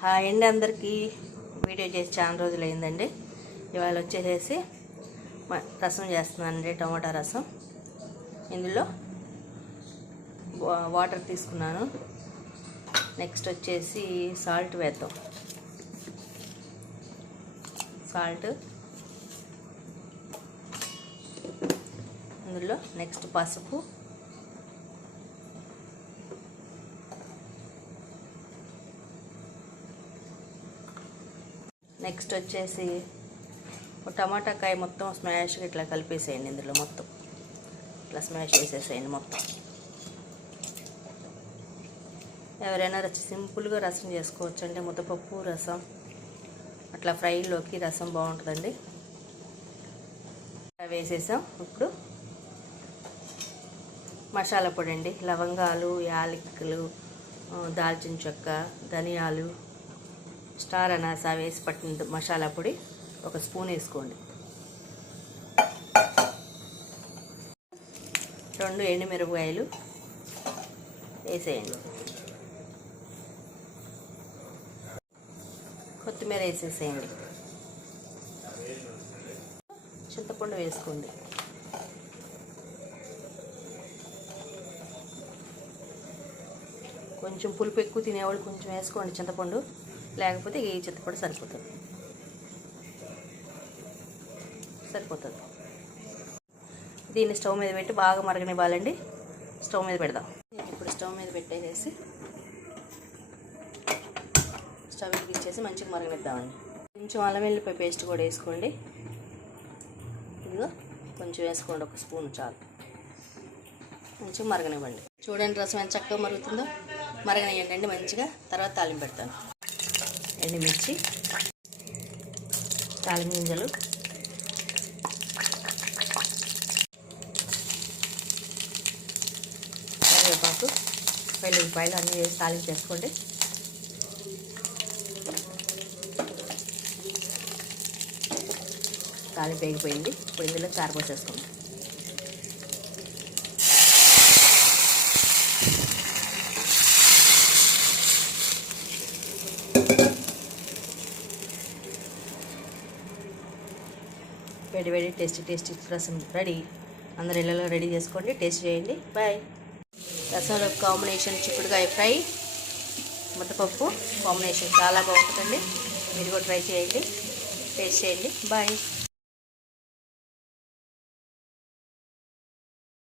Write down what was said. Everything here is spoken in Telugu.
హాయ్ అండి, అందరికీ వీడియో చేసి చాలా రోజులు అయిందండి. ఇవాళ వచ్చేసేసి రసం చేస్తున్నానండి, టమాటా రసం. ఇందులో వాటర్ తీసుకున్నాను. నెక్స్ట్ వచ్చేసి సాల్ట్ వేద్దాం. సాల్ట్, ఇందులో నెక్స్ట్ పసుపు, నెక్స్ట్ వచ్చేసి టమాటా కాయ మొత్తం స్మాష్గా ఇట్లా కలిపేసేయండి. ఇందులో మొత్తం ఇట్లా స్మాష్ చేసేసేయండి మొత్తం. ఎవరైనా సింపుల్గా రసం చేసుకోవచ్చు అంటే ముద్దపప్పు రసం అట్లా ఫ్రైలోకి రసం బాగుంటుందండి. వేసేసాం. ఇప్పుడు మసాలా పొడి అండి, లవంగాలు, యాలకులు, దాల్చిన చెక్క, ధనియాలు, స్టార్ అనాస వేసి పట్టిన మసాలా పొడి 1 స్పూన్ వేసుకోండి. 2 ఎండుమిరపకాయలు వేసేయండి. కొత్తిమీర వేసేసేయండి. చింతపండు వేసుకోండి. కొంచెం పులుపు ఎక్కువ తినేవాళ్ళు కొంచెం వేసుకోండి చింతపండు, లేకపోతే ఈ చింతపండు సరిపోతుంది. దీన్ని స్టవ్ మీద పెట్టి బాగా మరగనివ్వాలండి. స్టవ్ మీద పెడదాం. ఇప్పుడు స్టవ్ మీద పెట్టేసి స్టవ్ ఇచ్చేసి మంచిగా మరగనిద్దామండి. కొంచెం అల్లం వెల్లిపాయ పేస్ట్ కూడా వేసుకోండి. ఇదిగో కొంచెం వేసుకోండి, 1 స్పూన్ చాలు. మంచిగా మరగనివ్వండి. చూడండి రసం ఎంత చక్కగా మరుగుతుందో. మరగనివ్వండి మంచిగా. తర్వాత తాలింపు పెడతాను. ఎండుమిర్చి, తాలింపు గింజలు, కరివేపాకు, వెల్లుల్లిపాయలు అన్నీ వేసి తాలింపు చేసుకోండి. తాలింపు వేగిపోయింది. ఇప్పుడు ఇందులో చారు పోసేసుకోండి. వేడి వేడి టేస్టీ రసం రెడీ. అందరు ఇళ్ళలో రెడీ చేసుకోండి, టేస్ట్ చేయండి. బాయ్. రసంలో కాంబినేషన్ చిక్కుడుకాయ ఫ్రై, ముద్దపప్పు కాంబినేషన్ చాలా బాగుంటుందండి. మీరు కూడా ట్రై చేయండి, టేస్ట్ చేయండి. బాయ్.